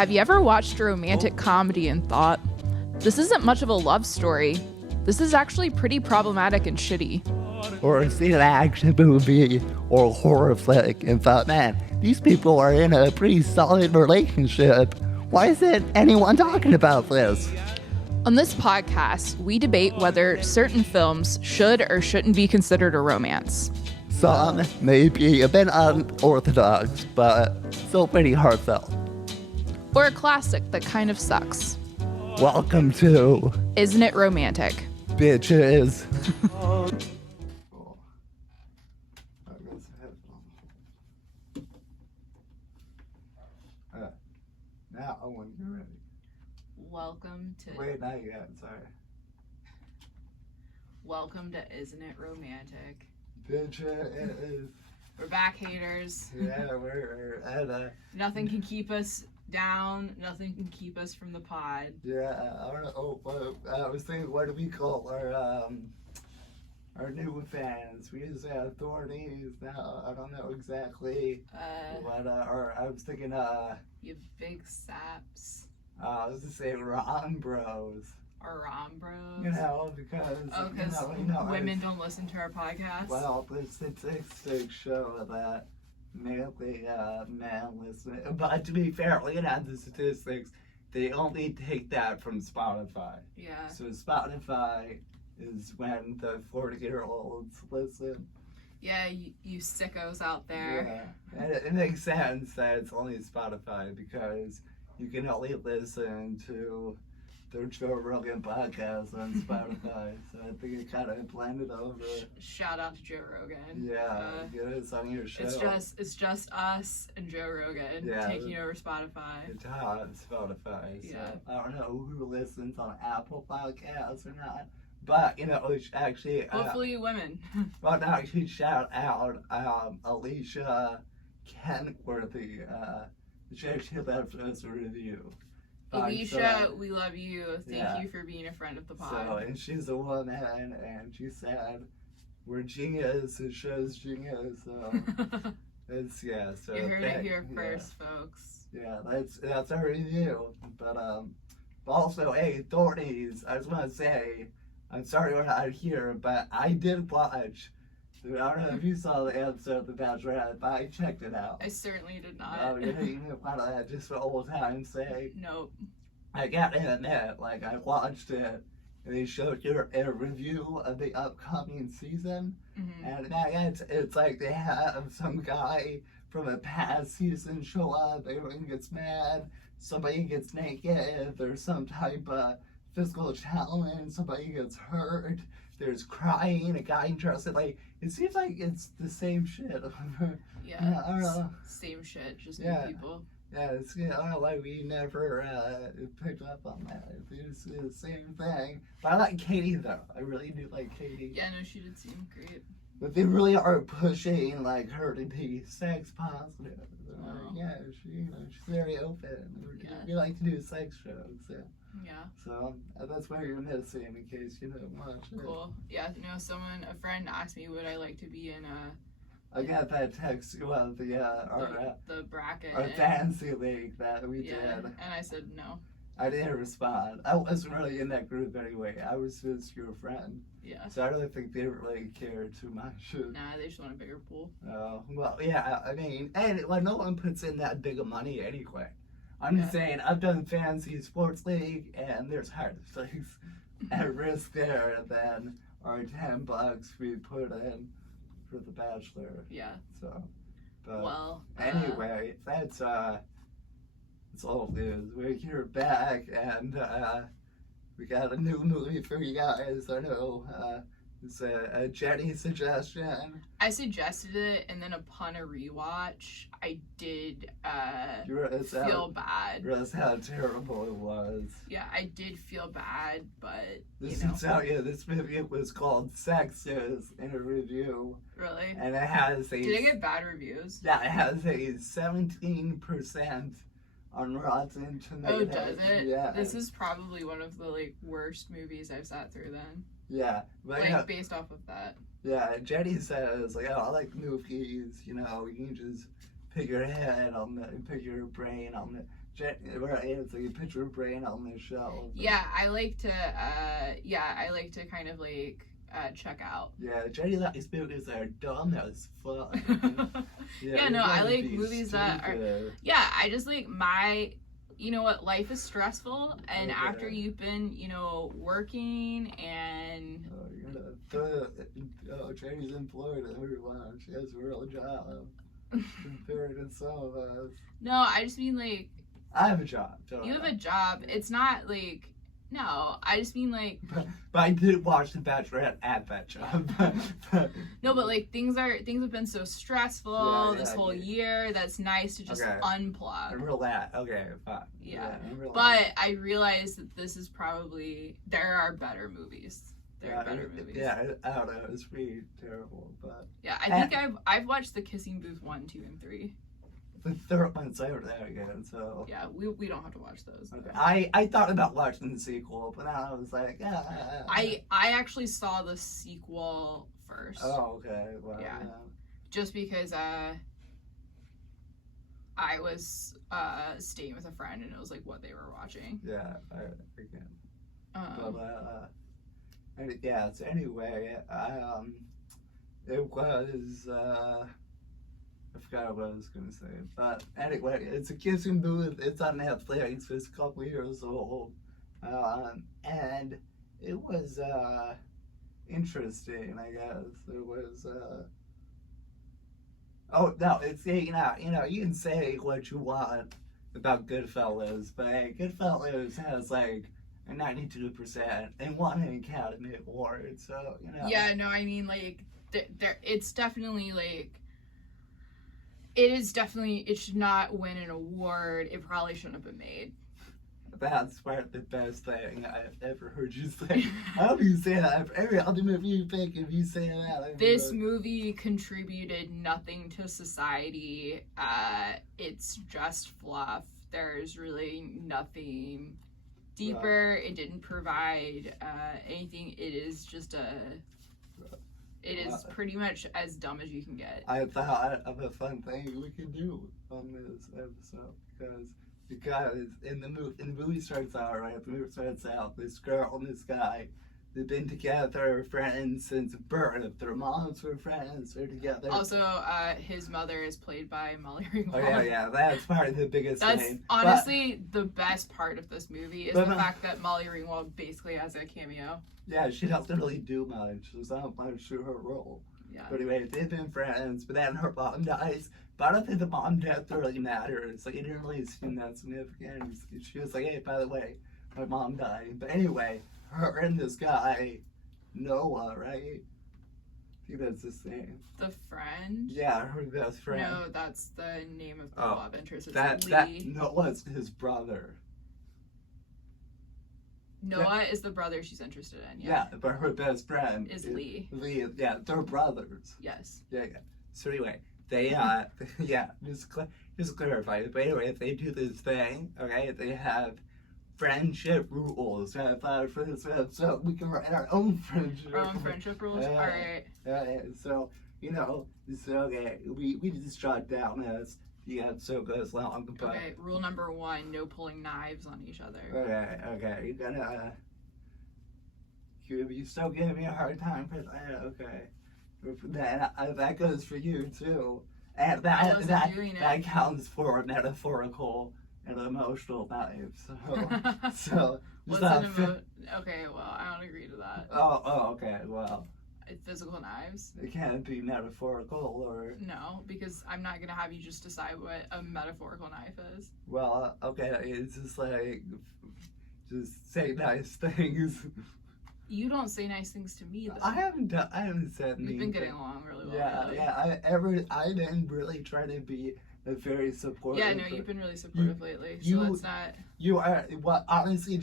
Have you ever watched a romantic comedy and thought, this isn't much of a love story? This is actually pretty problematic and shitty. Or seen an action movie or a horror flick and thought, man, these people are in a pretty solid relationship. Why isn't anyone talking about this? On this podcast, we debate whether certain films should or shouldn't be considered a romance. Some may be a bit unorthodox, but still pretty heartfelt. Or a classic that kind of sucks. Welcome to Isn't It Romantic? Bitches. Now when you're ready. Welcome to Not yet, sorry. Welcome to Isn't It Romantic? Bitches. We're back, haters. Yeah, we're at Nothing can keep us down. Nothing can keep us from the pod. yeah, I was thinking, what do we call our new fans? We used to have Thornies. Now I don't know exactly what. Or I was thinking, You big saps. I was to say Rom Bros. Or Rom Bros. You know, because women don't listen to our podcast. Well, the statistics show that mainly men listen. But to be fair, looking at the statistics, they only take that from Spotify. Yeah. So Spotify is when the 40-year-olds listen. Yeah, you sickos out there. Yeah, and it makes sense that it's only Spotify because you can only listen to their Joe Rogan podcast on Spotify. So I think it kind of blended over. Shout out to Joe Rogan. Yeah, get us on your show. It's just us and Joe Rogan taking over Spotify. It's hot on Spotify. So Yeah. I don't know who listens on Apple Podcasts or not. But, actually... Hopefully women. Well, no, actually shout out Alicia Kentworthy. She actually left us a review. Alicia, we love you. Thank you for being a friend of the pod. So, and she's a woman, and she said, we're genius, it shows genius, so... So... You heard it here first, folks. Yeah, that's our review. But, also, hey, Thornies, I just want to say... I'm sorry we're not here, but I did watch. I don't know if you saw the episode of The Bachelorette, but I checked it out. I certainly did not. Oh, you didn't want to just for old time's sake? Nope. I gotta admit, I watched it, and they showed you a review of the upcoming season, and it's like they have some guy from a past season show up, everyone gets mad, somebody gets naked, there's some type of physical challenge, somebody gets hurt, there's crying, a guy interested, it seems like it's the same shit. Yeah, I don't know. Same shit, just new people. Yeah, it's we never picked up on that. It's the same thing. But I like Katie though. I really do like Katie. Yeah, no, she did seem great. But they really are pushing her to be sex positive. Yeah, she's very open. We like to do sex shows. Yeah. So that's where you're missing in case you didn't watch it. Cool. Yeah, no, a friend asked me would I like to be in I got that text about the bracket. Our fantasy league that we did. And I said no. I didn't respond. I wasn't really in that group anyway. I was just your friend. Yeah. So I really think they really care too much. Nah, they just want a bigger pool. Oh, well, yeah, I mean, and no one puts in that big of money anyway. I'm just saying, I've done fantasy sports league, and there's higher stakes at risk there than our $10 we put in for The Bachelor. Yeah. So, but well, anyway, that's old news. We're here back, and we got a new movie for you guys. I know it's a Jenny suggestion. I suggested it, and then upon a rewatch, I did feel bad. Realize how terrible it was. Yeah, I did feel bad, but This movie was called Sexist in a review. Really? And it has Did it get bad reviews? Yeah, it has a 17% on Rotten Tomatoes. Oh, does it? Yeah. This is probably one of the worst movies I've sat through then. Yeah. But, based off of that. Yeah, Jenny says, I like movies, you can just pick your head on pick your brain on Where it's like a picture of brain on the shelf. Yeah, I like to kind of like check out. Yeah, Jenny Lattie's movies are dumb as fuck. Yeah, no, I like movies that are. Yeah, I just like you know what, life is stressful, and after you've been, you know, working and. Jenny's in Florida, everyone. She has a real job compared to some of us. No, I just mean like. I have a job. You have a job. It's not like. No, I just mean like. But I did watch The Bachelorette at that job. No, but like things have been so stressful this whole year. That's nice to just unplug. And relax. Okay, fine. Yeah, but I realize that this is probably there are better movies. There are better movies. Yeah, I don't know. It's pretty terrible, but. Yeah, I think I've watched The Kissing Booth 1, 2, and 3. The third one's over there again, so. Yeah, we don't have to watch those. Okay. I thought about watching the sequel, but then I was like, I actually saw the sequel first. Oh, okay. Well, yeah. Just because I was staying with a friend and it was like what they were watching. Yeah, I can. But yeah. So anyway, it was. I forgot what I was gonna say, but anyway, it's a kissing booth. It's on Netflix. It's a couple years old, and it was interesting. I guess it was. Oh no, it's you know you can say what you want about Goodfellas, but hey, Goodfellas has like a 92% and won an Academy Award. So you know. Yeah, no, I mean like it's definitely like. It should not win an award. It probably shouldn't have been made. That's the best thing I've ever heard you say. I hope you say that. Every other movie you pick, if you say that. This movie contributed nothing to society. It's just fluff. There's really nothing deeper. Right. It didn't provide anything. It is just It is pretty much as dumb as you can get. I thought of a fun thing we could do on this episode because in the movie starts out right. The movie starts out. This girl and this guy, they've been together, friends since birth. Their moms were friends. They're together. Also, his mother is played by Molly Ringwald. Oh yeah. That's probably the biggest thing. That's honestly the best part of this movie is the fact that Molly Ringwald basically has a cameo. Yeah, she doesn't really do much. She's not much to her role. Yeah. But anyway, they've been friends, but then her mom dies. But I don't think the mom death really matters. Like, it didn't really seem that significant. She was like, hey, by the way, my mom died. But anyway, her and this guy, Noah, right? I think that's his name. The friend? Yeah, her best friend. No, that's the name of the love interest. It's Lee. That Noah's his brother. Noah is the brother she's interested in. Yeah, but her best friend is Lee. Lee, yeah, they're brothers. Yes. Yeah. So anyway, they just clarify. But anyway, they do this thing. Okay, they have friendship rules. So we can write our own friendship. Our own friendship rules. All right. So okay, we just jot down as. Yeah, so goes long. But, okay, rule number 1, no pulling knives on each other. Okay. You're gonna, you still giving me a hard time for that, okay. That goes for you, too. And that counts for metaphorical and emotional knives. So okay, well, I don't agree to that. Oh, okay, well. Physical knives? It can't be metaphorical or... No, because I'm not going to have you just decide what a metaphorical knife is. Well, okay, it's just like, just say nice things. You don't say nice things to me, though. I haven't said anything. We've been getting along really well. Yeah, I didn't really try to be a very supportive. Yeah, no, you've been really supportive lately, so let's not... You are, well, honestly,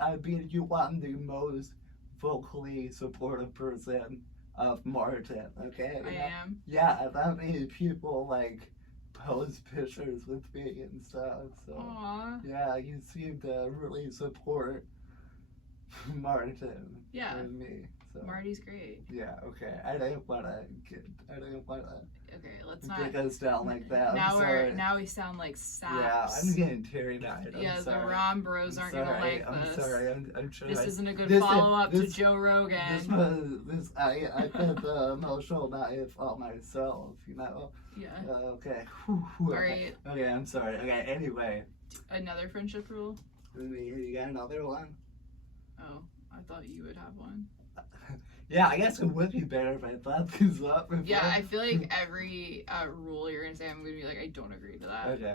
I've been, you want the most vocally supportive person of Martin, okay? I am? Yeah, that many people, like, post pictures with me and stuff, so... Aww. Yeah, you seem to really support Martin and me, so... Marty's great. Yeah, okay, I didn't wanna Okay, let's not. Break us down like that. Now we sound like saps. Yeah, I'm getting teary-eyed. Yeah, the Rom Bros aren't gonna like I'm this. sorry. I'm sure this isn't a good follow-up to Joe Rogan. I put the emotional knife on myself, you know. Yeah. Okay. All right. Okay, I'm sorry. Okay, anyway. Another friendship rule? You got another one? Oh, I thought you would have one. Yeah, I guess it would be better if I thought these up. Yeah, I feel like every rule you're gonna say, I'm gonna be like, I don't agree to that. Okay,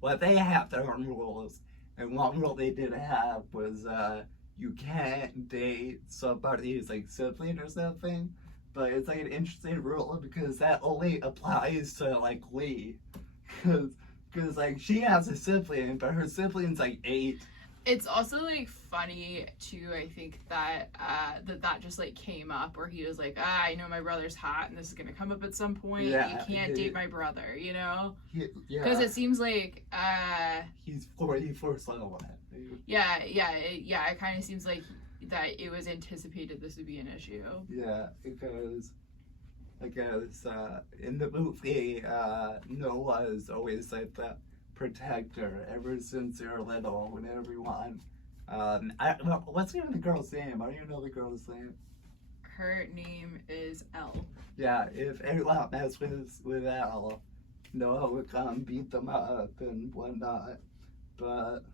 well, they have their own rules, and one rule they did have was you can't date somebody who's like sibling or something. But it's like an interesting rule because that only applies to like Lee, because like she has a sibling, but her sibling's like 8. It's also like funny too. I think that that just like came up where he was like, I know my brother's hot, and this is gonna come up at some point. Yeah, you can't date my brother, you know? Because it seems like he's 44 so Yeah. It kind of seems like that it was anticipated this would be an issue. Yeah, because I guess in the movie, Noah's always like the protector ever since they were little when everyone what's even the girl's name? I don't even know the girl's name. Her name is Elle. Yeah, if everyone messed with Elle, Noah would come beat them up and whatnot. But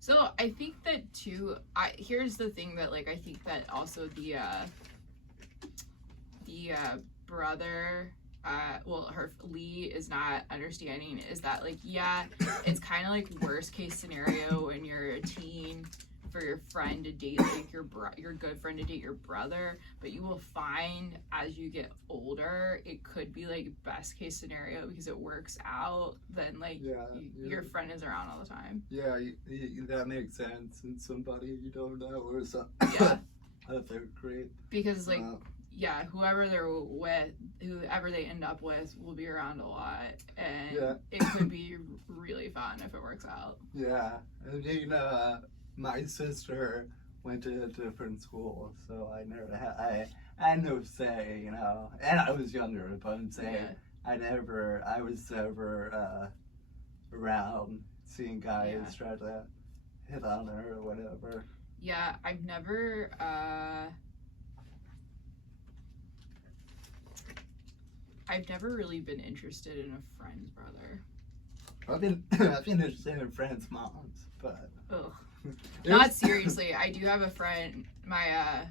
so I think that too, here's the thing that like I think that also the brother her Lee is not understanding is that like, yeah, it's kind of like worst case scenario when you're a teen for your friend to date like your good friend to date your brother, but you will find as you get older it could be like best case scenario because it works out, then like your friend is around all the time. Yeah, that makes sense. And somebody you don't know or something. Yeah. That's great. Because like yeah, whoever they're with, whoever they end up with will be around a lot, and it could be really fun if it works out. Yeah, and you know, my sister went to a different school, so I never had, I had no say, you know, and I was younger, but I'm saying I was never around seeing guys try to hit on her or whatever. Yeah, I've never really been interested in a friend's brother. I've been interested in friends' moms, but ugh. Not seriously. I do have a friend, my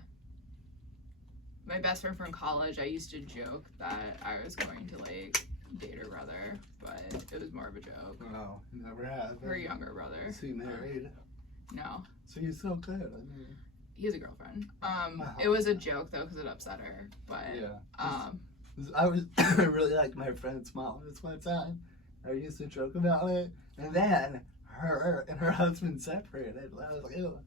best friend from college. I used to joke that I was going to like date her brother, but it was more of a joke. No, never have. Her younger brother. Is he married? No. So he's so good. I mean, he has a girlfriend. It was a joke though because it upset her. But I really liked my friend's mom this one time. I used to joke about it, and then her and her husband separated. I was like, ew,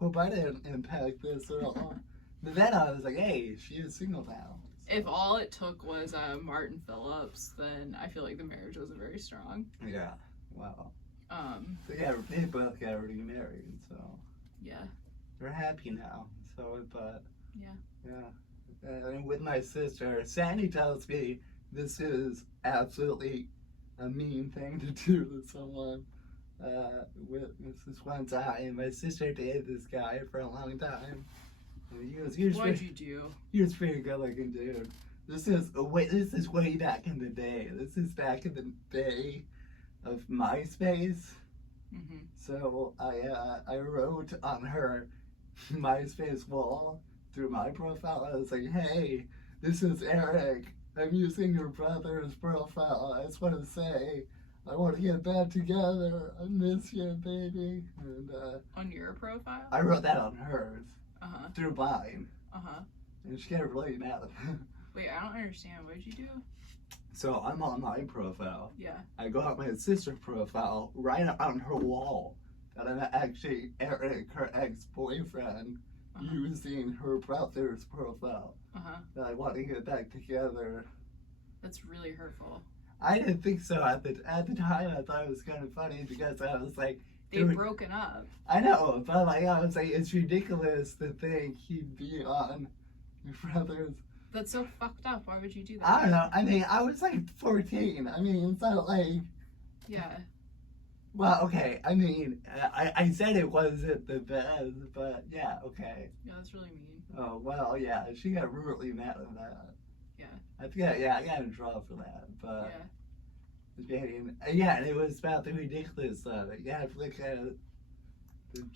hope I didn't impact this at all. But then I was like, hey, she is single now. So. If all it took was Martin Phillips, then I feel like the marriage wasn't very strong. Yeah. Wow. They both got remarried, so yeah, they're happy now. So, but yeah. And with my sister, Sandy tells me this is absolutely a mean thing to do to someone. With this one time, my sister dated this guy for a long time. And What'd you do? He was pretty good looking dude. This is way back in the day. This is back in the day of MySpace. Mm-hmm. So I wrote on her MySpace wall through my profile. I was like, hey, this is Eric. I'm using your brother's profile. I just want to say I want to get back together. I miss you, baby. And on your profile? I wrote that on hers. Uh-huh. Through mine. Uh-huh. And she got really mad. Wait, I don't understand. What did you do? So I'm on my profile. Yeah. I go on my sister's profile, right on her wall, that I'm actually Eric, her ex-boyfriend, using her brother's profile. That I want to get back together. That's really hurtful. I didn't think so at the time. I thought it was kind of funny because I was like, they've broken up. I know, but like I was like, it's ridiculous to think he'd be on your brother's That's so fucked up. Why would you do that? I don't know. I mean, I was like 14. I mean, it's not like. Yeah. Well, okay. I mean, I said it wasn't the best, but yeah, okay. Yeah, that's really mean. Oh, well, yeah. She got really mad at that. Yeah. I think, yeah, I got in trouble for that, but. Yeah. Yeah, and it was about the ridiculous of it. Yeah, it's like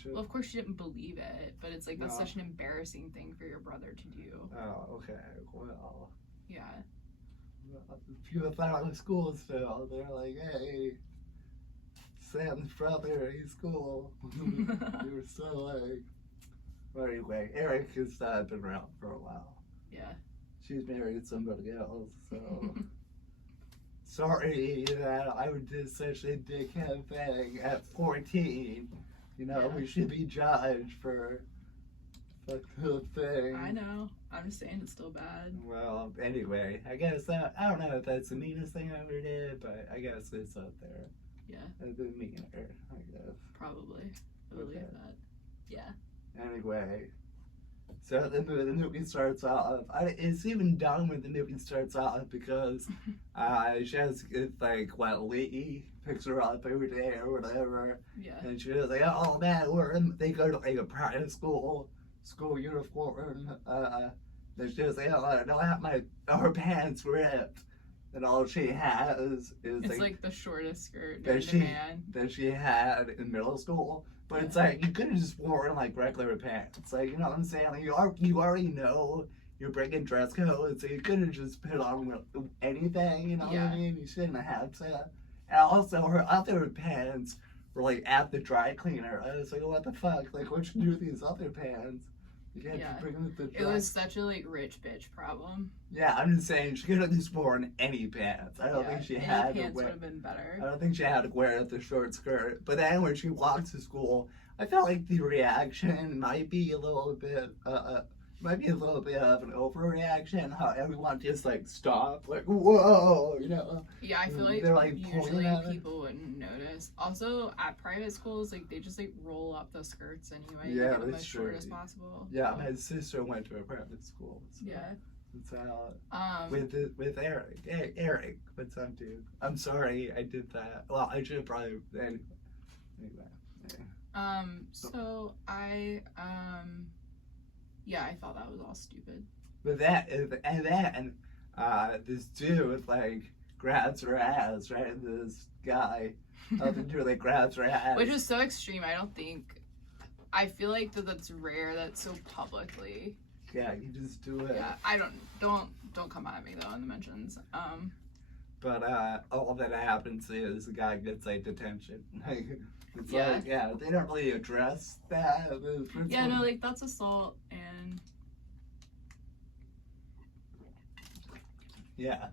Well, of course she didn't believe it, but it's like that's No. such an embarrassing thing for your brother to do. Oh, okay. Well, Yeah. people thought I was cool still. They're like, hey, Sam's brother, he's cool. They were still like. But anyway, Eric has been around for a while. Yeah. She's married to somebody else, so. Sorry that I would do such a dickhead thing at 14. You know, Yeah. we should be judged for the thing. I know. I'm just saying it's still bad. Well, anyway, I guess I don't know if that's the meanest thing I ever did, but I guess it's up there. Yeah. A bit meaner, I guess. Probably. I believe Okay. that. Yeah. Anyway, so the movie starts off. It's even dumb when the movie starts off because she has it's like what Lee picks her up every day or whatever, Yeah. and she was like, "Oh man, they go to like a private school uniform." And she was like, "Oh, I don't have her pants ripped," and all she has is It's like the shortest skirt that known to man. she had in middle school. But it's like, you could have just worn like regular pants. Like, you know what I'm saying? Like, you already know you're breaking dress code, so you could have just put on anything, you know what I mean? You shouldn't have to. And also, her other pants were like at the dry cleaner. I was like, what the fuck? Like, what you do with these other pants? You can't just bring them to the It was such a like rich bitch problem. Yeah, I'm just saying she could have just worn any pants. I don't think she had to pants wear. would have been better. I don't think she had to wear the short skirt. But then when she walks to school, I felt like the reaction might be a little bit of an overreaction. How everyone just like stopped, like whoa, you know. Yeah, I feel like, they're like usually at people wouldn't notice. Also, at private schools, like they just like roll up the skirts anyway. Yeah, to get them that's as short true. as possible. Yeah, So, my sister went to a private school. So yeah. it's out with Eric. Hey, Eric, what's up, dude? I'm sorry I did that. Well, I should have probably anyway. So I yeah, I thought that was all stupid. But then this dude like grabs her ass, right? This guy, the dude like grabs her ass, Which is so extreme. I feel like that's rare. That's so publicly. Yeah, you just do it. Yeah, I don't come at me though in the mentions. But all that happens is the guy gets like detention. It's Yeah. like, yeah, they don't really address that. Yeah, no, like that's assault and yeah,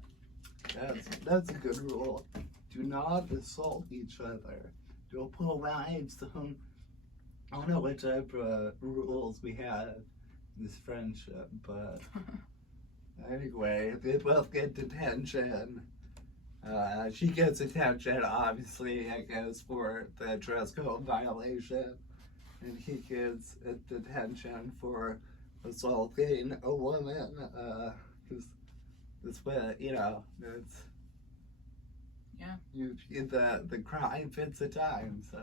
that's a good rule. Do not assault each other. Don't pull knives. Don't. I don't know what type of rules we have in this friendship, but anyway, they both get detention. She gets attention, obviously, I guess, for the dress code violation, and he gets detention for assaulting a woman. Because that's what, you know, that's. yeah. The crime fits the time, so.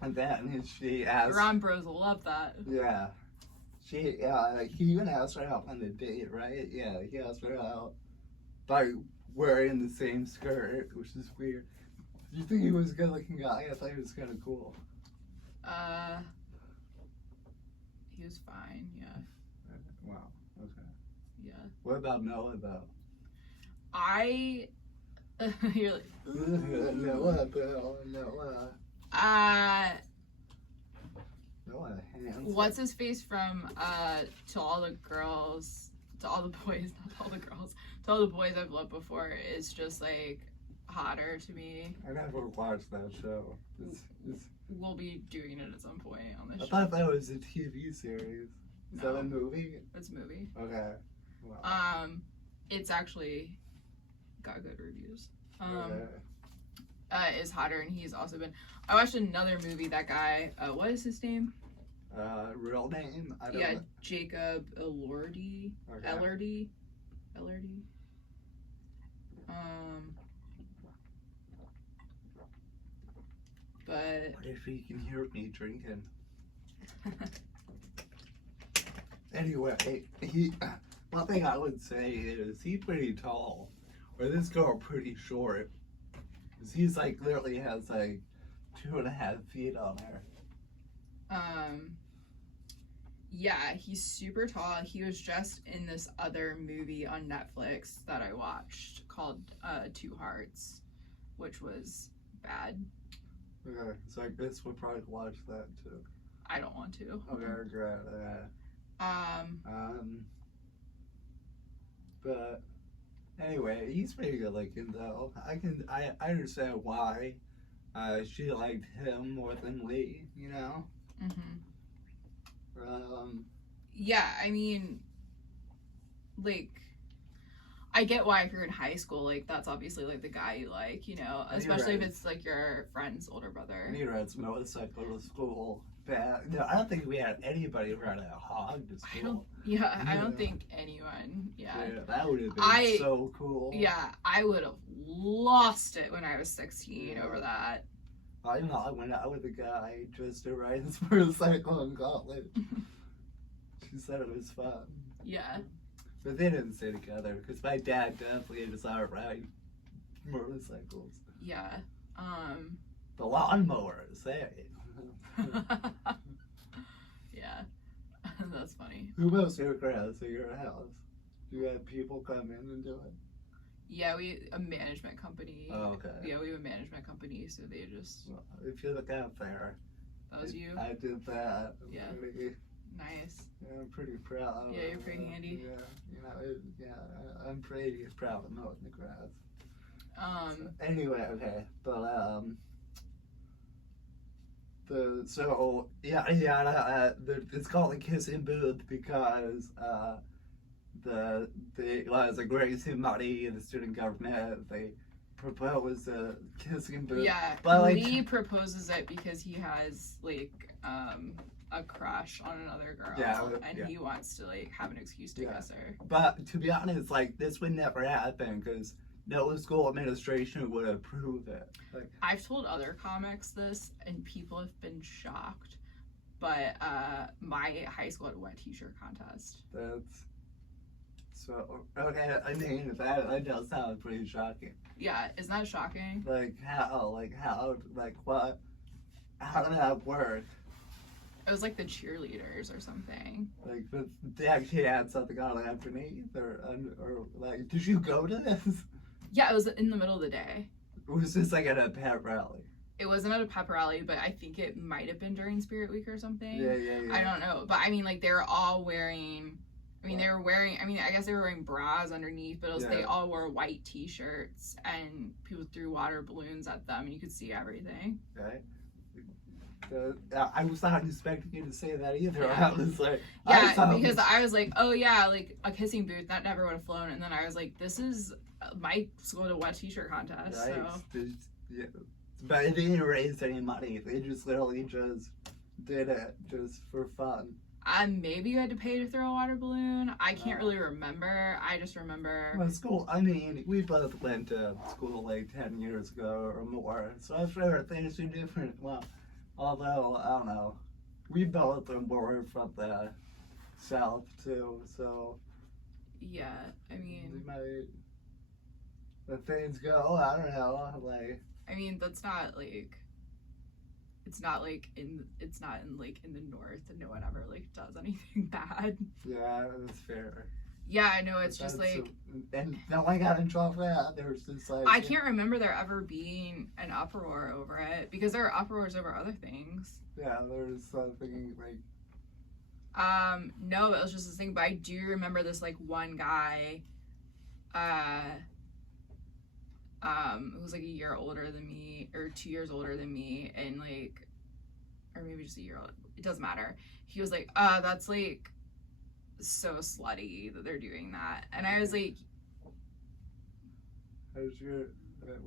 And then she asks. Iran bros will love that. Yeah. He even asked her out on the date, right? Yeah, he asked her out by wearing the same skirt, which is weird. Do you think he was a good looking guy? I thought he was kind of cool. He was fine, yeah. Wow, okay. Yeah. What about Noah, though? You're like, Noah, Bill, Noah. Noah, hands. What's his face from To All the Girls, To All the Boys, not To All the Girls, To All the Boys I've Loved Before is just like hotter to me. I never watched that show. We'll be doing it at some point on this I show. thought that was a TV series. Is that a movie? It's a movie. Okay. Wow. It's actually got good reviews. Okay. Is hotter, and he's also been. I watched another movie. That guy. What is his name? Real name? I don't Yeah, know. Jacob Elordi. Okay. Elordi. But What if he can hear me drinking? Anyway, one thing I would say is he's pretty tall, or this girl pretty short. 'Cause he's like literally has like 2.5 feet on her. Yeah, he's super tall. He was just in this other movie on Netflix that I watched called Two Hearts, which was bad. Okay, so I guess we'll probably watch that too. I don't want to. Okay, great. But anyway, he's pretty good looking though. I understand why she liked him more than Lee, you know? Yeah, I mean, like, I get why if you're in high school, like, that's obviously, like, the guy you like, you know? Especially if it's, like, your friend's older brother. And he rides motorcycle to school. No, I don't think we had anybody ride a hog to school. I don't think anyone, Yeah, that would have been so cool. Yeah, I would have lost it when I was 16 over that. I know, I went out with a guy just to ride his motorcycle in college. She said it was fun. Yeah. But they didn't stay together because my dad definitely does not ride motorcycles. Yeah. The lawnmowers, hey. Yeah. That's funny. Who mows your grass at your house? Do you have people come in and do it? Yeah, a management company. Oh, okay. Yeah, we have a management company, so they just... Well, if you look out there. That was you? I did that. Yeah. Nice. Yeah, I'm pretty proud. Yeah, you're pretty handy. Yeah, I'm pretty proud of mowing the grass. So, anyway, okay, but it's called the kissing booth because as a Gracie money in the student government, they proposed a kissing booth. Yeah, but Lee proposes it because he has like a crush on another girl, and he wants to like have an excuse to kiss her. But to be honest, like this would never happen because no school administration would approve it. Like, I've told other comics this, and people have been shocked. But my high school had a wet t-shirt contest. That's so okay. I mean, that does sound pretty shocking. Yeah, isn't that shocking? Like how? What? How did that work? It was like the cheerleaders or something. Like, but they actually had something on underneath, or like, did you go to this? Yeah, it was in the middle of the day. Was this like at a pep rally? It wasn't at a pep rally, but I think it might have been during Spirit Week or something. Yeah. I don't know, but I mean, like, they were all wearing. I mean, I guess they were wearing bras underneath, but they all wore white t-shirts, and people threw water balloons at them, and you could see everything. Okay. I was not expecting you to say that either. Yeah. I was like, because I was like, oh yeah, like a kissing booth that never would have flown, and then I was like, this is my school to wet t-shirt contest. Right. So. But they didn't raise any money. They just literally just did it just for fun. Maybe you had to pay to throw a water balloon. I can't really remember. I just remember. Well, school, I mean, we both went to school like 10 years ago or more, so I'm sure things are different. Well, although, I don't know, we both are more from the South too, so. Yeah, I mean. Let things go, I don't know, like. I mean, that's not like. It's not in the north, and no one ever like does anything bad. Yeah, that's fair. Yeah, I know. It's just like, and no one got in trouble for that. There was just like, I can't remember there ever being an uproar over it, because there are uproars over other things. Yeah, there was something like. No, it was just this thing. But I do remember this like one guy. Who was like a year older than me, or 2 years older than me, and like, or maybe just a year old. It doesn't matter. He was like, that's like so slutty that they're doing that. And I was like,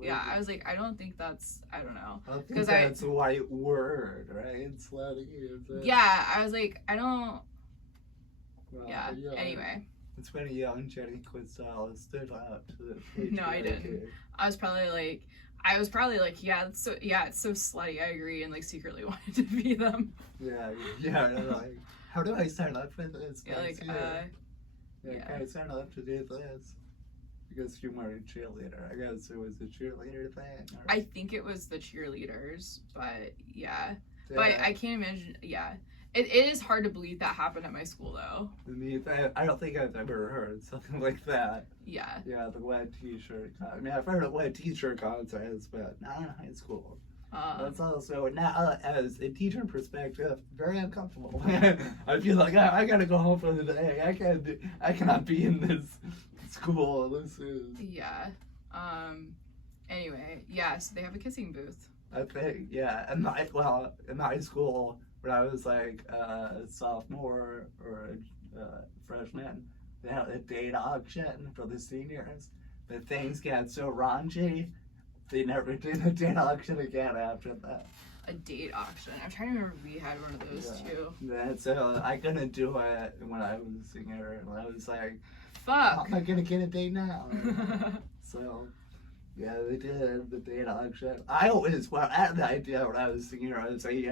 Yeah, I was like, I don't think that's, I don't know. I don't think that's the right word, right? Slutty, is it? Yeah, I was like, I don't. Well, Yeah. Anyway. It's when a young Jenny Questell stood up to the patriarchy. No, I didn't. I was probably like, yeah, it's so slutty. I agree, and like secretly wanted to be them. Yeah. Like, how do I sign up for this? Yeah, like, Can I sign up to do this? Because you weren't a cheerleader. I guess it was a cheerleader thing. Or... I think it was the cheerleaders, but yeah. But I can't imagine. Yeah, it is hard to believe that happened at my school though. I don't think I've ever heard something like that. Yeah. Yeah, the wet t-shirt. I mean, I've heard of wet t-shirt contests, but not in high school. That's also now, as a teacher perspective, very uncomfortable. I feel like I gotta go home for the day. I cannot be in this school. This is. Yeah. Anyway, yeah. So they have a kissing booth. I think, yeah. In my school, when I was like a sophomore or a freshman, they had a date auction for the seniors. But things got so raunchy, they never did a date auction again after that. A date auction? I'm trying to remember if we had one of those too. Yeah, so I couldn't do it when I was a singer, and I was like, fuck. How am I gonna get a date now? So, yeah, they did the date auction. I had the idea when I was singing, I was like,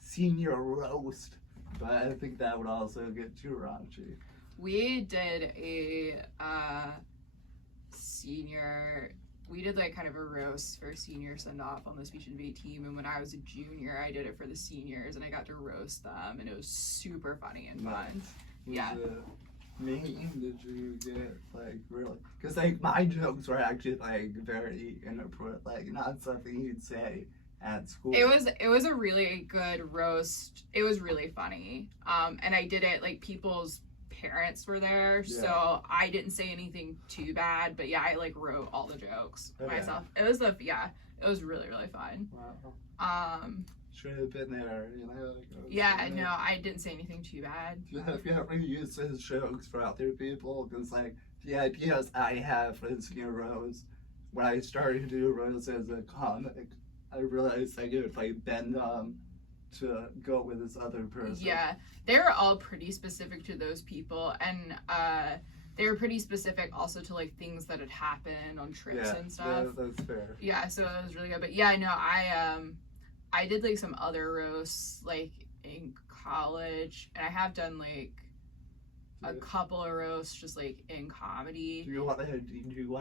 senior roast. But I think that would also get too raunchy. We did a we did like kind of a roast for senior send-off on the speech and debate team, and when I was a junior I did it for the seniors and I got to roast them, and it was super funny and fun. Yeah. Did you get like really? Because like my jokes were actually like very inappropriate, like not something you'd say at school. It was a really good roast. It was really funny. And I did it like people's parents were there, so I didn't say anything too bad, but yeah, I like wrote all the jokes myself. It was really, really fun. Wow. Should have been there, No, I didn't say anything too bad. Have you ever used his jokes for other people? Because like the ideas I have for his heroes, when I started to do roast as a comic, I realized I could like bend them to go with this other person. Yeah, they were all pretty specific to those people, and they were pretty specific also to like things that had happened on trips and stuff. That's fair. Yeah, so it was really good. But yeah, no, I did like some other roasts like in college, and I have done like a couple of roasts just like in comedy. Do you want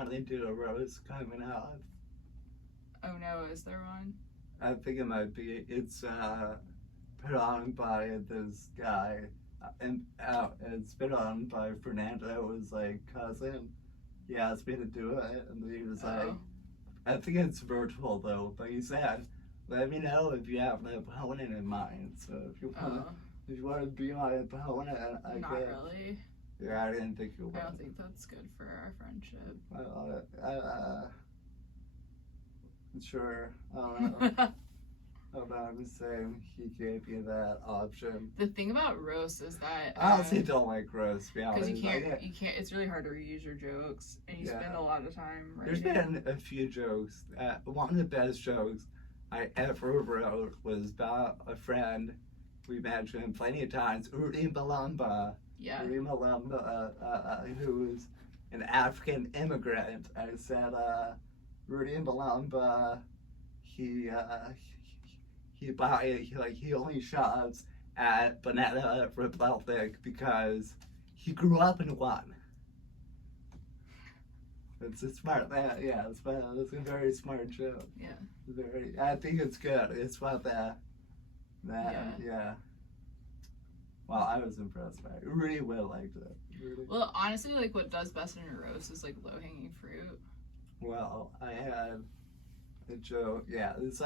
to do a roast coming out? Oh no, is there one? I think it might be. It's put on by this guy, and it's put on by Fernando, his like cousin. He asked me to do it, and he was like, I think it's virtual though, but he said, let me know if you have an opponent in mind. So if you want to be my opponent, I Not can. really. Yeah, I didn't think you would. I don't think that's good for our friendship. Sure. I don't know. I'm just saying he gave you that option. The thing about roast is that I honestly don't like roast, because you can't. It's really hard to reuse your jokes, and you spend a lot of time writing. There's been a few jokes. One of the best jokes I ever wrote was about a friend we mentioned plenty of times, Uri Malamba. Yeah. Uri Malamba, who's an African immigrant. I said, Rudy Malamba, he only shops at Banana Republic because he grew up in one. It's a smart, it's a very smart joke. Yeah. I think it's good. It's about that. Well, I was impressed by it. Rudy will liked it. Well, honestly, like what does best in a roast is like low-hanging fruit. Well, I had a joke. Yeah, because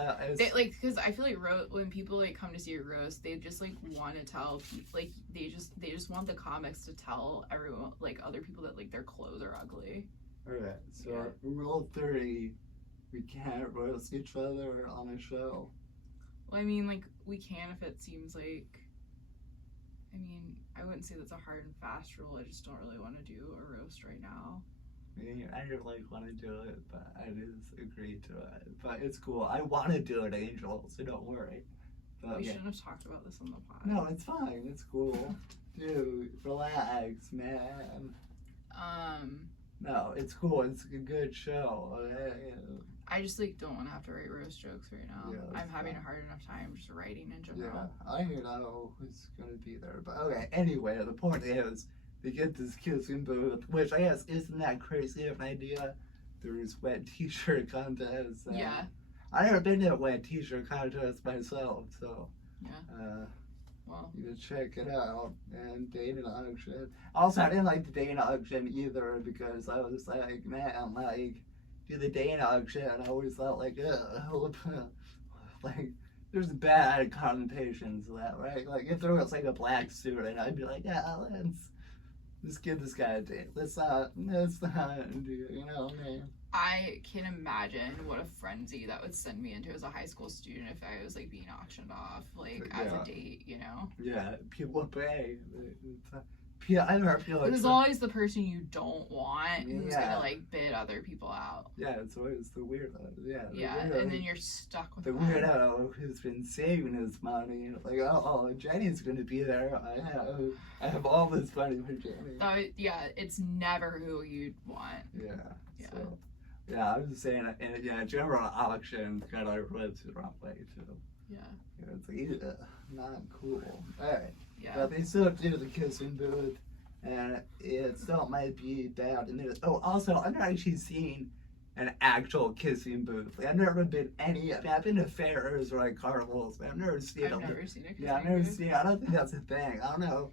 I feel like when people like come to see a roast, they just like want to tell like they just want the comics to tell everyone, like other people, that like their clothes are ugly. Okay, so rule 30, we can't roast each other on a show. Well, I mean, like we can if it seems like. I mean, I wouldn't say that's a hard and fast rule. I just don't really want to do a roast right now. I don't like want to do it, but I just agreed to it. But it's cool. I want to do it, Angel, so don't worry. But, We shouldn't have talked about this on the pod. No, it's fine. It's cool. Dude, relax, man. No, it's cool. It's a good show. I just like don't want to have to write roast jokes right now. Yeah, I'm having a hard enough time just writing in general. Yeah, I know who's gonna be there. But okay, anyway, the point is they get this kissing booth, which I guess isn't that crazy of an idea. There's wet t-shirt contests. Yeah. I've never been to a wet t-shirt contest myself, so Yeah. Well, you can check it out. And Dana auction. Also, I didn't like the Dana auction either because I was like, man, like, do the Dana auction. I always thought like, like, there's bad connotations to that, right? Like, if there was like a black student, I'd be like, yeah, let's give this guy a date. Let's not do it, you know what I mean? I can imagine what a frenzy that would send me into as a high school student if I was like being auctioned off, like as a date, you know? Yeah, people pay. I never feel like there's always the person you don't want who's gonna like bid other people out. Yeah, it's always the weirdo. Yeah. Weirdo, and then you're stuck with the weirdo who's been saving his money. Like, oh, Jenny's gonna be there. I have all this money for Jenny. Yeah, it's never who you'd want. Yeah. Yeah. So, yeah, I was just saying, and yeah, general auction kind of rubs the wrong way too. Yeah. It's like, not cool. Alright. Yeah. But they still do the kissing booth, and it still might be bad. And also, I've never actually seen an actual kissing booth. Like, I've never been I've been to fairs or like carnivals, but I've never seen I've never seen a kissing Yeah, I've never booth. seen I don't think that's a thing. I don't know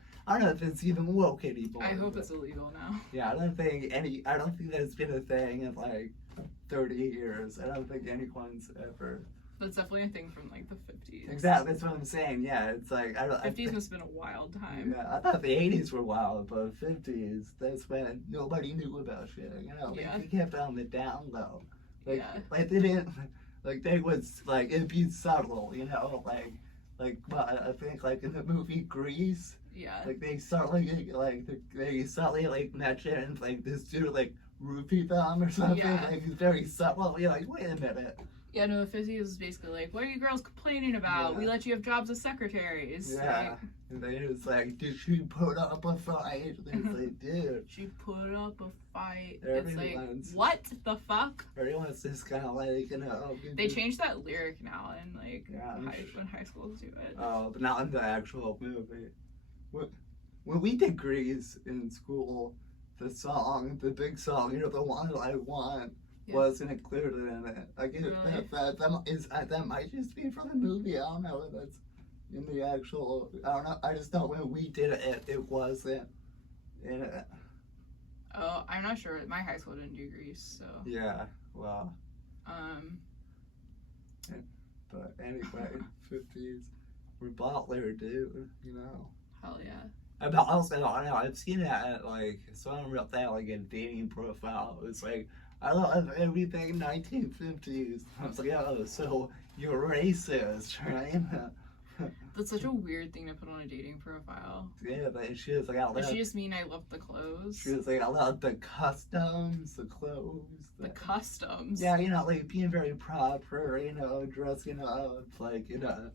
if it's even woke anymore. I hope it's illegal now. Yeah, I don't think that's been a thing in like 30 years. I don't think anyone's ever. That's definitely a thing from like the 50s. Exactly, that's what I'm saying. Yeah, it's like 50s must have been a wild time. Yeah, I thought the 80s were wild, but 50s, that's when nobody knew about shit. You know, Yeah. they kept on the down low. Like, Yeah. like they didn't, like they was like it'd be subtle. You know, well, I think like in the movie Grease. Yeah. Like they subtly like mentioned like this dude like roofie them or something. Yeah. Like he's very subtle. You're like, wait a minute. Yeah, no, the 50s was basically like, what are you girls complaining about? Yeah. We let you have jobs as secretaries. Yeah. Like, And then it was like, did she put up a fight? And it's like, dude. she put up a fight. Everyone's- It's like, what the fuck? Everyone's just kind of like, you know. They changed that lyric now in like Yeah, when high schools do it. Oh, but not in the actual movie. When we did Grease in school, the big song, you know, the one I want, wasn't included in it. Like, that might just be from the movie. I don't know if that's in the actual. I don't know. I just know when we did it, it wasn't in it. Oh, I'm not sure. My high school didn't do Grease, so. Yeah. Well. Um. But anyway, 50s. We're Butler, dude. You know. Hell yeah. But also, I know I've seen that at like some real thing, like a dating profile. It's like, I love everything 1950s. I was like, oh, so you're racist, right? That's such a weird thing to put on a dating profile. Yeah, but she was like, out loud. Does she just mean I love the clothes? She was like, out loud, the customs, the clothes. The customs? Yeah, you know, like being very proper, you know, dressing up, like, you know,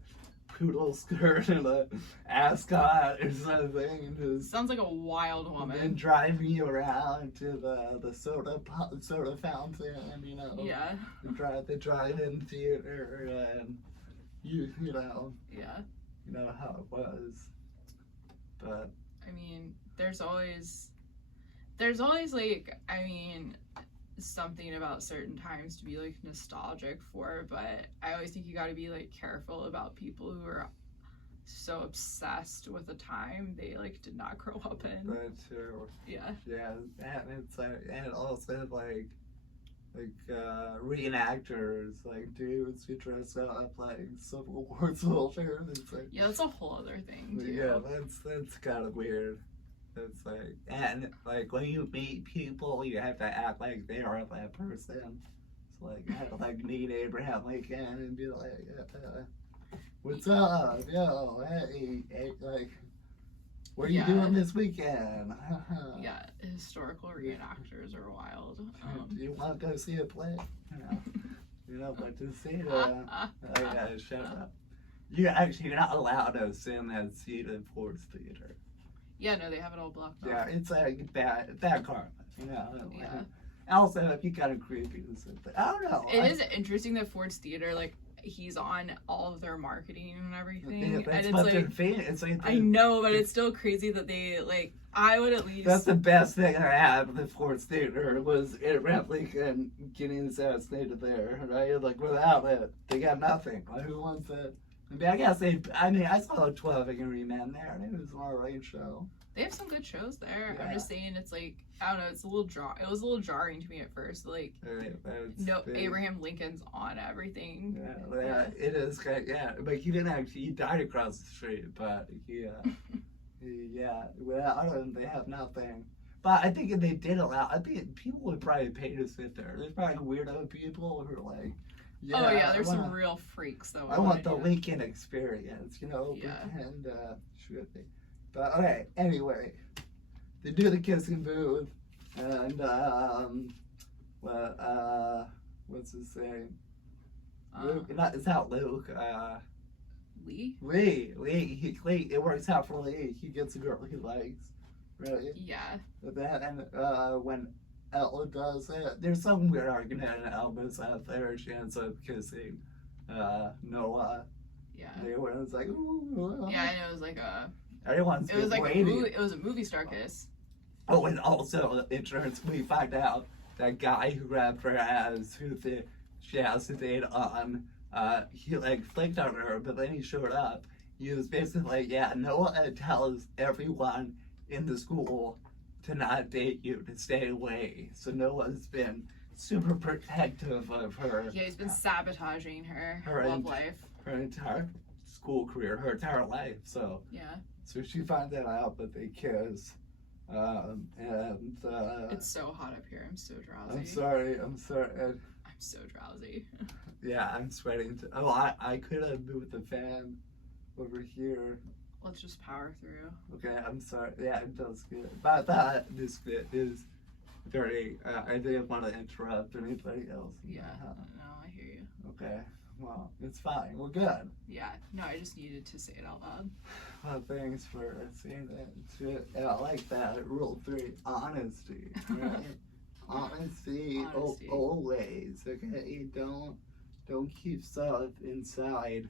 poodle skirt and a ascot or something. And just, sounds like a wild woman. And driving you around to the soda fountain, you know. Yeah. The drive-in theater, and you know. Yeah. You know how it was. But I mean, there's always like, I mean, something about certain times to be like nostalgic for, but I always think you got to be like careful about people who are so obsessed with a time they like did not grow up in. That's true. Yeah. Yeah, and it's like, and also like reenactors, like dudes who dress up like Civil War soldiers. It's like, yeah, that's a whole other thing too. Yeah, that's kind of weird. It's like, and like when you meet people, you have to act like they are that person. It's like, I had to like meet Abraham Lincoln and be like, what's up, yo, hey, like. What are you doing this weekend? Yeah, historical reenactors are wild. Do you want to go see a play? But to see the shut up. You're not allowed to sit in that seat at Ford's Theater. Yeah, no, they have it all blocked off. Yeah, it's like bad karma. Yeah. Also, it'd be kind of creepy to sit there. I don't know. It is interesting that Ford's Theater, like, he's on all of their marketing and everything. Yeah, and it's like I know, but it's still crazy that they, like, I would at least... That's the best thing I had with Ford's Theater was it Replicant getting assassinated there, right? Like, without it, they got nothing. Like, who wants it? I saw 12 Angry Men there, and it was an alright show. They have some good shows there. Yeah. I'm just saying, it's like, I don't know, it was a little jarring to me at first. Like, Abraham Lincoln's on everything. Yeah, it is great. Yeah, but he died across the street, but without him, they have nothing. But I think if they did I think people would probably pay to sit there. There's probably weirdo people who are like, there's some real freaks though. I want the Lincoln experience, Yeah. And but okay, anyway, they do the kissing booth, and what's his name? Luke. It's not Luke. Lee. It works out for Lee. He gets a girl he likes, right? Yeah. But then, when Ella does it, there's some weird argument, and Elba's out there. She ends up kissing Noah. Yeah. Everyone's like, ooh. Yeah, and it was like a. Everyone's It was like waiting. it was a movie star kiss. Oh, and also, it turns we find out that guy who grabbed her ass, she has to date on. He like flicked on her, but then he showed up. He was basically like, Noah tells everyone in the school to not date you, to stay away. So Noah's been super protective of her. Yeah, he's been sabotaging her love life. Her entire school career, her entire life. So so she finds that out, but they kiss. It's so hot up here. I'm so drowsy. I'm sorry. I'm so drowsy. Yeah, I'm sweating. I could have moved the fan over here. Let's just power through. Okay, I'm sorry. Yeah, it does good. But I thought this bit is very. I didn't want to interrupt anybody else. Yeah, no, I hear you. Okay, well, it's fine. We're good. Yeah, no, I just needed to say it out loud. Well, thanks for saying that. I like that. Rule 3, honesty. Right? Honesty. Always. Okay, don't keep stuff inside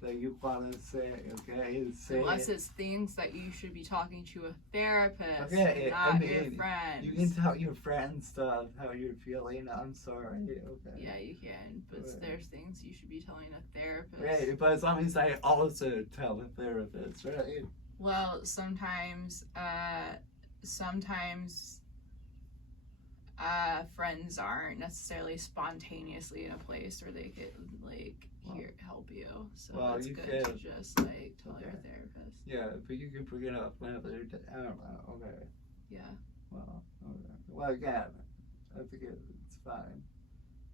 that you want to say, okay? Unless it's things that you should be talking to a therapist, okay, not your friends. You can tell your friends stuff, how you're feeling. I'm sorry, okay? Yeah, you can, but there's things you should be telling a therapist. Right, but as long as I also tell the therapist, right? Well, sometimes friends aren't necessarily spontaneously in a place where they could help you. So it's good to just tell your therapist. Yeah, but you can bring it up whenever I don't know. Okay. Yeah. Well, okay. Well, again, I think it's fine.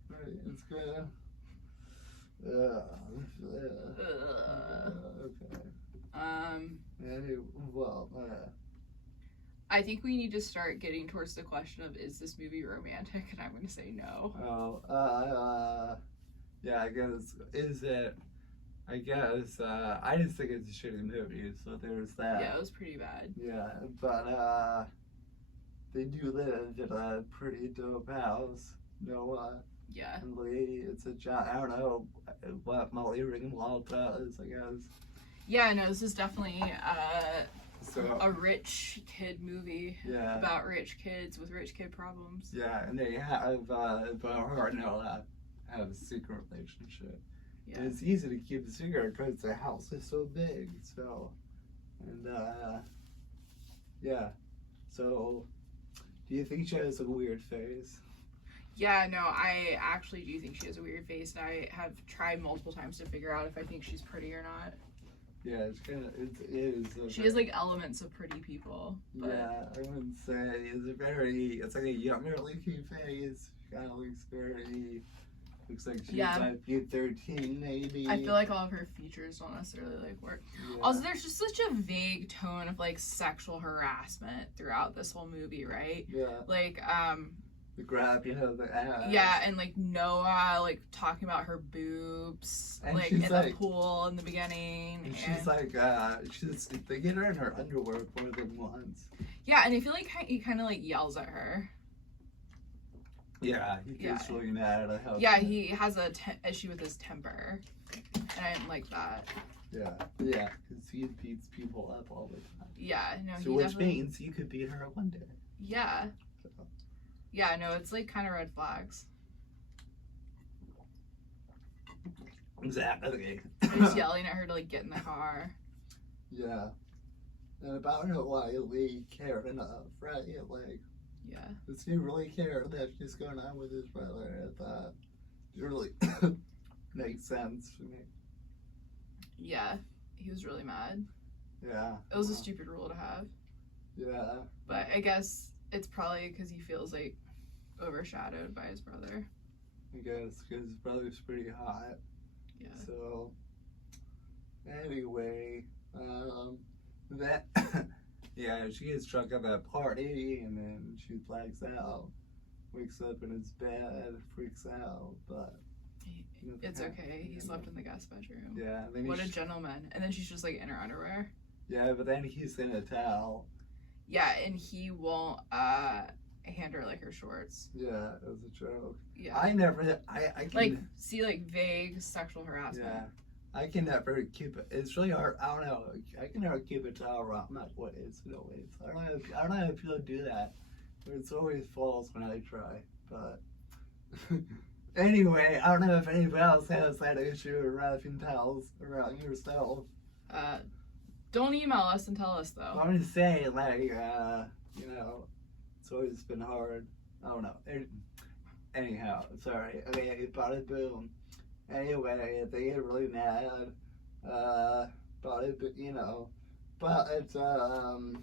Right, it's good. Okay. I think we need to start getting towards the question of, is this movie romantic? And I'm going to say no. Yeah, I guess, is it? I guess, I just think it's a shitty movie, so there's that. Yeah, it was pretty bad. Yeah, but, they do live in a pretty dope house. Noah. Yeah. And Lee, it's a job. I don't know what Molly Ringwald does, I guess. Yeah, no, this is definitely, a rich kid movie about rich kids with rich kid problems. Yeah, and they have, her and Noah have a secret relationship. Yeah. And it's easy to keep a secret because the house is so big. So, and so, do you think she has a weird face? Yeah, no, I actually do think she has a weird face, and I have tried multiple times to figure out if I think she's pretty or not. Yeah, it's kind of, it is. She has like elements of pretty people. But... Yeah, I wouldn't say it's like a younger looking face. She kind of looks very Looks like she's Yeah. might be 13, maybe. I feel like all of her features don't necessarily like work. Yeah. Also, there's just such a vague tone of like sexual harassment throughout this whole movie, right? Yeah. Like, The grab, the ass. yeah, and like Noah, like talking about her boobs, And like she's in like- the pool in the beginning. And she's like, they get her in her underwear more than once. yeah, and I feel like he kind of like yells at her. Yeah, he gets really mad at how. Yeah, he has a issue with his temper, and I didn't like that. Yeah, because he beats people up all the time. Yeah, no, So he which definitely. means he could beat her one day. Yeah. So. Yeah, no, it's like kind of red flags. Exactly. He's yelling at her to like get in the car. Yeah. And about her why Lee cared enough, right? Like, Yeah. does he really care that she's going on with his brother? I thought it really makes sense to me. Yeah, he was really mad. Yeah. It was a stupid rule to have, Yeah. but I guess it's probably because he feels like overshadowed by his brother. I guess because his brother's pretty hot. Yeah. So, anyway, that, yeah, she gets drunk at that party and then she blacks out, wakes up in his bed, freaks out, but It's okay. He slept in the guest bedroom. yeah. And then What a gentleman. And then she's just like in her underwear. yeah, but then he's in a towel. Yeah, and he won't hand her like her shorts. Yeah, it was a joke. Yeah. I never, I can, Like, see, like vague sexual harassment. yeah, I can never keep it. It's really hard. I don't know. I can never keep a towel around my waist. No waist. I don't know if people do that. It's always falls when I try. But anyway, I don't know if anybody else has that issue of wrapping towels around yourself. Don't email us and tell us though. I'm just saying, like, you know, it's always been hard. I don't know. Anyhow, sorry. Okay, bada boom. Anyway, they get really mad. But you know, but it's oh,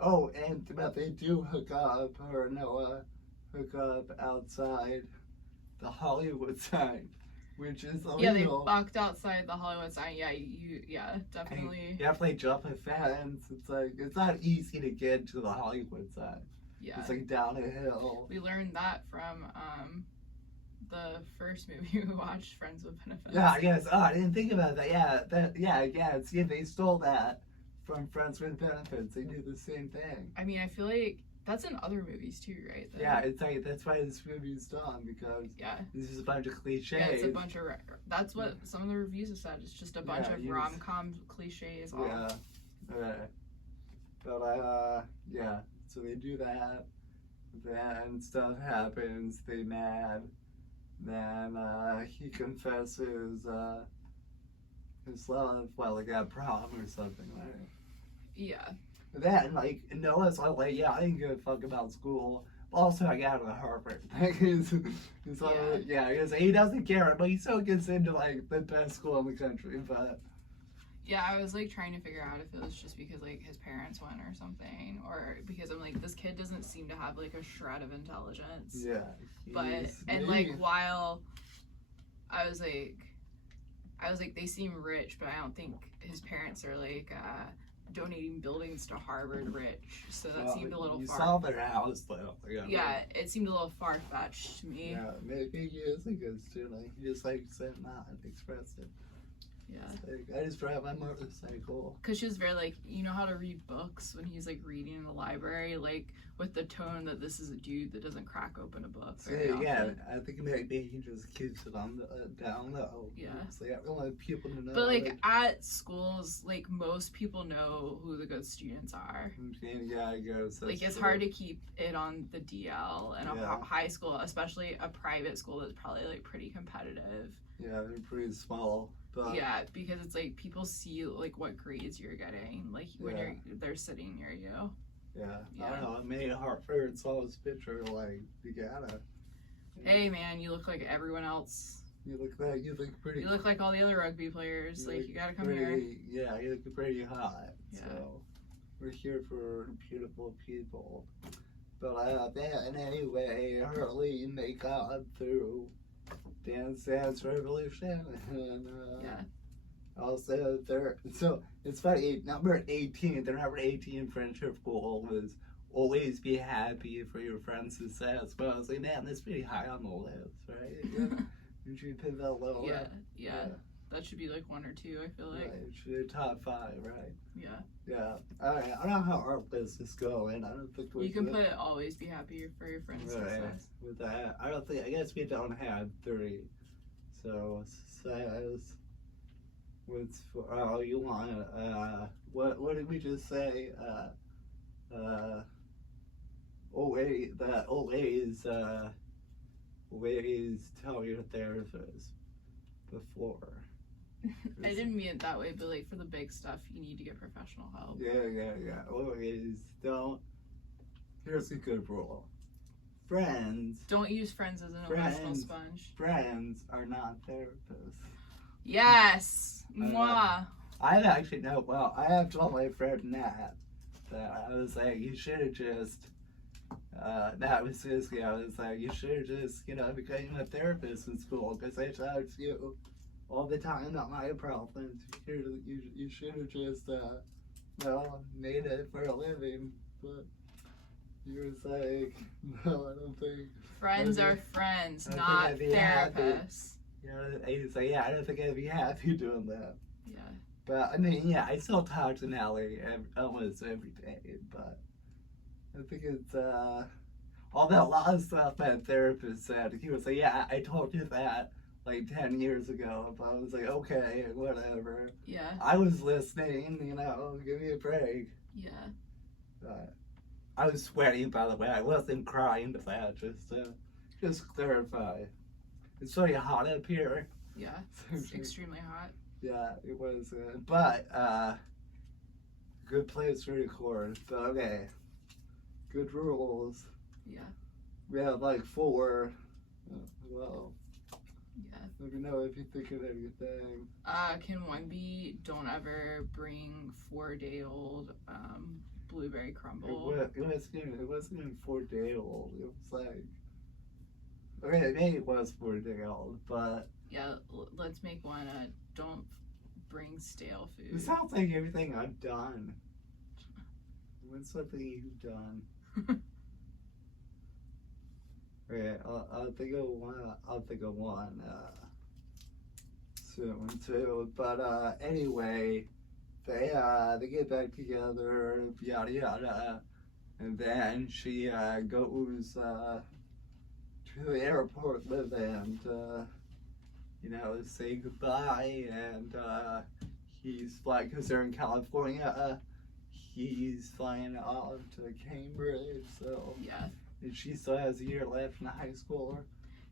but they do hook up, or Noah hook up outside the Hollywood sign, which is illegal. Yeah, they bucked outside the Hollywood sign. Yeah, definitely. You have to like jump a fence. It's like it's not easy to get to the Hollywood sign. Yeah. It's like down a hill. We learned that from the first movie we watched, Friends with Benefits. Yeah, yes. Oh, I didn't think about that. Yeah. See, they stole that from Friends with Benefits. They do the same thing. I mean, I feel like that's in other movies too, right? Yeah, it's like that's why this movie's done because this is a bunch of cliches. Yeah, it's a bunch of. That's what some of the reviews have said. It's just a bunch of rom-com cliches. All. Yeah. Okay. But yeah. So they do that. Then stuff happens. They mad. Then he confesses his love while they got prom or something, right? Yeah. Then like Noah's like, yeah, I didn't give a fuck about school. Also, I got out of Harvard. He doesn't care, but he still gets into like the best school in the country. But yeah, I was like trying to figure out if it was just because like his parents went or something, or because I'm like, this kid doesn't seem to have like a shred of intelligence. yeah. Like while I was like they seem rich, but I don't think his parents are like donating buildings to Harvard rich. So that seemed a little you far. You saw their house though. Yeah, it seemed a little far fetched to me. Yeah, maybe he is a good student. He just like said not expressed it. Yeah. Like, I just drive my motorcycle. Because she was very like, you know how to read books when he's like reading in the library, like with the tone that this is a dude that doesn't crack open a book. Yeah, I think maybe he just keeps it on the down low. Yeah. So I don't want people to know. But like at schools, like most people know who the good students are. Yeah, I guess. Like it's hard to keep it on the DL in a high school, especially a private school that's probably like pretty competitive. Yeah, they're pretty small. But yeah, because it's like people see like what grades you're getting, like when they're sitting near you. Yeah, I don't know. I made Hartford saw his picture. Like you gotta. Hey man, you look like everyone else. You look pretty. You look like all the other rugby players. Like you gotta come here. Yeah, you look pretty hot. Yeah. So we're here for beautiful people. But then anyway, Hurley make up through Dance Dance Revolution. And, Yeah. also, so it's funny, number 18, their number 18 friendship goal was always be happy for your friend's success. But I was like, man, that's pretty high on the list, right? You should put that low. Yeah. That should be like 1 or 2, I feel like. Right, it should be top 5, right? Yeah. Alright, I don't know how our list is going. I don't think we You can put always be happy for your friend's success. With that, I guess we don't have 3. So, says, what's for, oh, you want, what did we just say? Always tell your therapist before. I didn't mean it that way, but like for the big stuff, you need to get professional help. Yeah. Always don't. Here's a good rule. Friends. Don't use friends as an emotional sponge. Friends are not therapists. Yes. Mwah. I've actually I have told my friend Nat that I was like, you should have just. That was seriously. I was like, you should have just, become a therapist in school because I talk to you all the time about my problems. You should have just, made it for a living. But he was like, no, I don't think. Friends are friends, not therapists. He's like, I don't think I'd be happy doing that. Yeah. But I mean, I still talk to Nellie almost every day. But I think it's all that lot of stuff that therapist said. He was like, yeah, I told you that like 10 years ago. But I was like, okay, whatever. Yeah. I was listening, give me a break. Yeah. But I was sweating, by the way. I wasn't crying, but that just clarify. It's really hot up here. Yeah, it's extremely hot. Yeah, it was. But, good place to record. But, okay. Good rules. Yeah. We have like 4. Well. Yeah. Let me know if you think of anything. Can one be, don't ever bring 4-day-old blueberry crumble? It wasn't even 4-day-old. It was like. Okay, maybe it was 4-day-old, but. Yeah, let's make one. Don't bring stale food. It sounds like everything I've done. What's something you've done? Okay, I'll think of one. Soon too. But anyway, they get back together, yada yada, and then she goes to the airport with him to, say goodbye, and he's flying, because they're in California, he's flying off to Cambridge, so. Yeah. And she still has a year left in high school.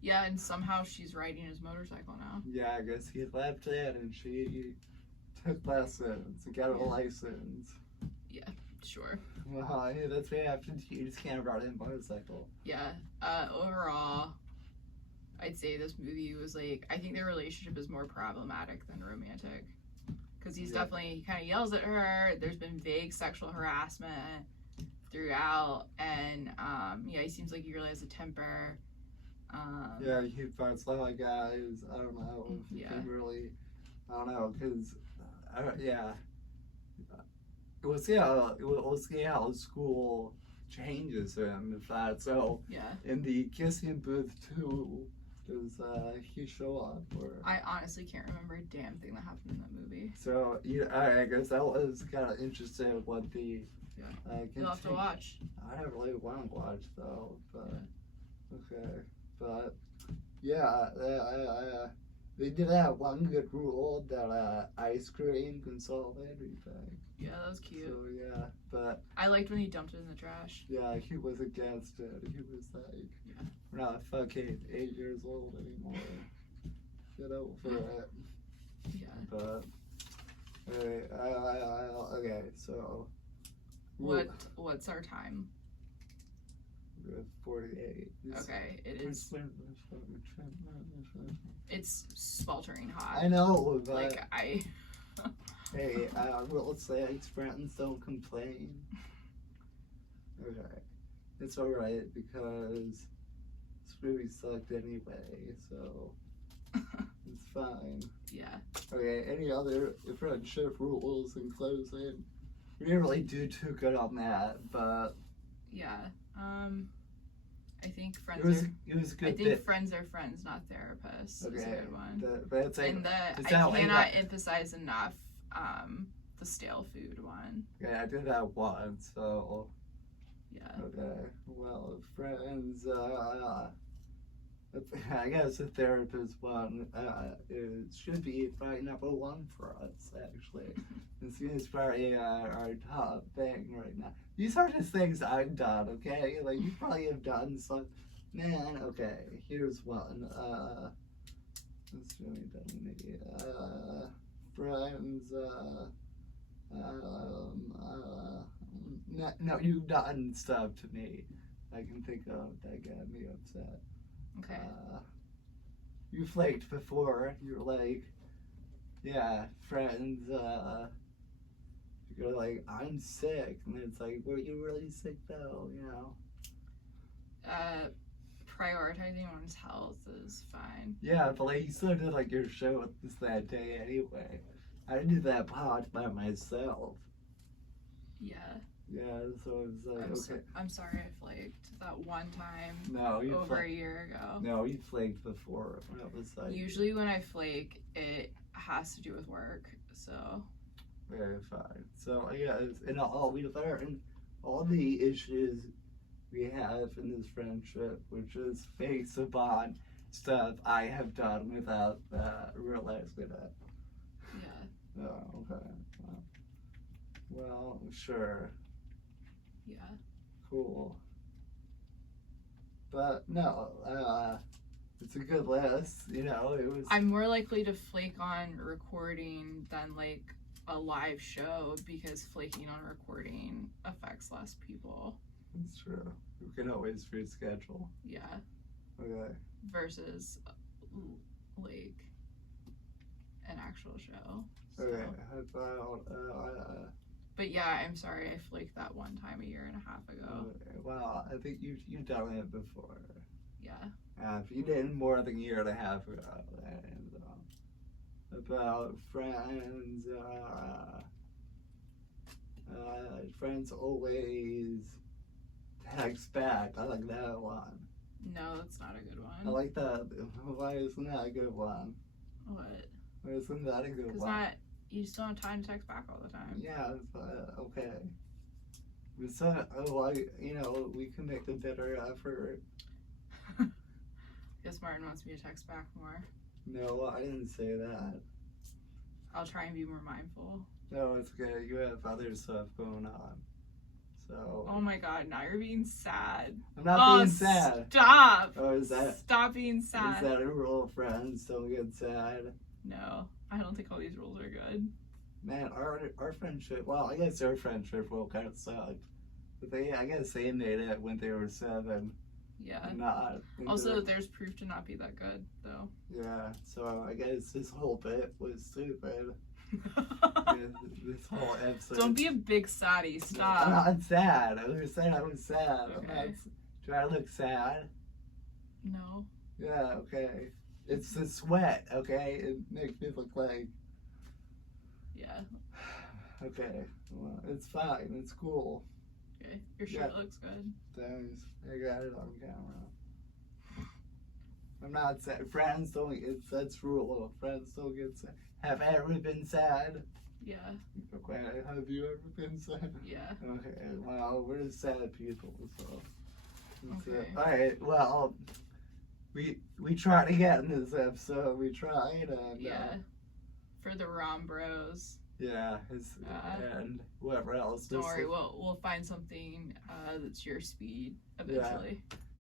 Yeah, and somehow she's riding his motorcycle now. Yeah, I guess he left it, and she took lessons and got a license. Yeah, sure. Well, yeah, that's what happened to you. You just can't ride a motorcycle. Yeah. Overall, I'd say this movie was like, I think their relationship is more problematic than romantic. Because he kind of yells at her. There's been vague sexual harassment throughout, and he seems like he really has a temper. Yeah, he fights a lot of guys. I don't know if he can really. I don't know, because we'll see how school changes him. If that so. Yeah. In the kissing booth too, does he show up? Or I honestly can't remember a damn thing that happened in that movie. So I guess that was kind of interesting. What the you'll have to watch. I don't really want to watch though, but okay, but yeah, they did have one good rule that ice cream can solve everything. Yeah, that was cute. So yeah, but I liked when he dumped it in the trash. Yeah, he was against it. He was like, we're not fucking 8 years old anymore. Get over it. Yeah. But okay, so. What's our time? 48. Okay, it is. It's sweltering hot. I know, but like hey, will say friends don't complain. Okay, it's all right because This movie sucked anyway, so it's fine. Yeah. Okay, any other friendship rules in closing? We didn't really do too good on that, but Yeah. I think it was a good I think bit. friends are friends, not therapists. Okay, Is a good one. but it's like, And I cannot emphasize enough the stale food one. yeah, I did that once, so Yeah. okay. Well, friends, I guess the therapist one it should be probably number one for us, actually. This is probably our top thing right now. These are just things I've done, okay? Like, you probably have done some. Man, okay, here's one. That's really done me. Friends, no, you've done stuff to me I can think of that got me upset. Okay. You flaked before. You're like, yeah, friends, you're like, I'm sick. And it's like, were you really sick though, you know? Prioritizing one's health is fine. Yeah, but like, you still did like your show with this that day anyway. I did that pod by myself. Yeah. Yeah, so it's like, okay. I'm sorry I flaked that one time No, you over a year ago. No, you flaked before. When it was like, Usually when I flake, it has to do with work, so. very fine. So, yeah, and all we learned, all the issues we have in this friendship, which is fake savant stuff I have done without realizing it. Yeah. Oh, okay. Well, sure. Yeah. Cool. But no, it's a good list. You know, it was. I'm more likely to flake on recording than like a live show because flaking on recording affects less people. It's true. We can always reschedule. Yeah. Okay. Versus like an actual show. So. Okay. How about But yeah, I'm sorry I flaked that one time a year and a half ago. okay. Well, I think you've done it before. Yeah. If you did more than a year and a half ago, and about friends, friends always text back. I like that one. No, that's not a good one. I like that. Why isn't that a good one? What? Why isn't that a good Because one? you just don't have time to text back all the time. Yeah, okay. So, we can make a better effort. Guess Martin wants me to text back more. No, I didn't say that. I'll try and be more mindful. No, it's okay. You have other stuff going on. So. Oh my god, now you're being sad. I'm not being sad. Stop! Oh, is that? Stop being sad. Is that a rule of friends? Don't get sad. No, I don't think all these rules are good. Man, our friendship. Well, I guess our friendship will kind of suck. But I guess they made it when they were 7. Yeah. Not. Also, there's proof to not be that good, though. Yeah. So I guess this whole bit was stupid. This whole episode. Don't be a big saddie. Stop. I'm not sad. I was saying I was sad. Okay. I'm not. Do I look sad? No. Yeah. Okay. It's the sweat. Okay. It makes me look like. Yeah. Okay. Well, it's fine. It's cool. Okay. Your shirt looks good. Thanks. I got it on camera. I'm not sad. Friends don't. That's rule. Friends don't get sad. Have I ever been sad? Yeah. Okay. Have you ever been sad? Yeah. Okay. Well, we're sad people, so. Okay. All right. Well, we tried again this episode. We tried and. Yeah. For the Rom Bros. Yeah, and whoever else. Don't worry, we'll find something that's your speed eventually. Yeah.